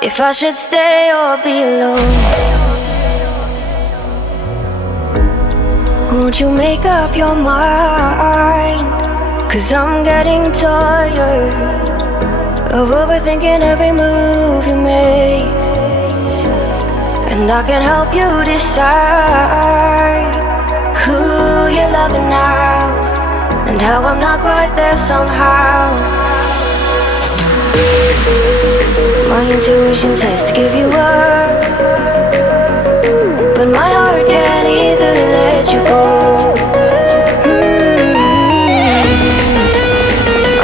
if I should stay or be alone. Won't you make up your mind? 'Cause I'm getting tired of overthinking every move you make. And I can help you decide who you're loving now, and how I'm not quite there somehow. My intuition says to give you up, but my heart can't easily let you go.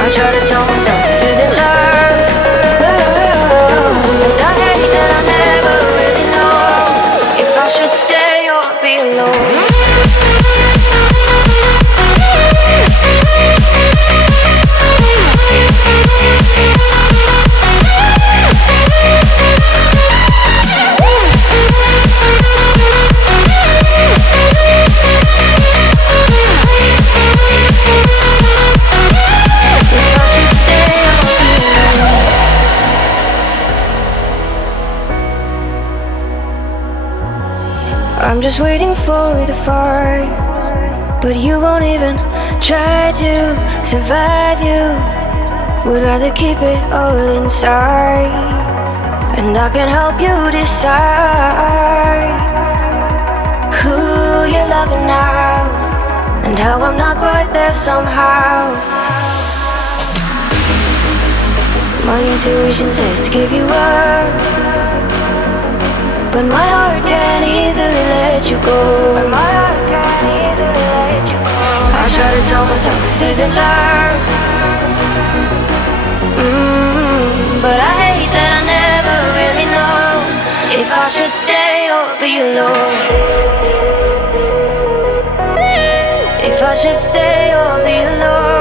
I try to tell myself this isn't love, but I hate that I never really know if I should stay or be alone. I'm just waiting for the fire, but you won't even try to survive. You would rather keep it all inside, and I can help you decide who you're loving now, and how I'm not quite there somehow. My intuition says to give you up, but my heart can't easily let you go. I try to tell myself this isn't love, but I hate that I never really know if I should stay or be alone. If I should stay or be alone.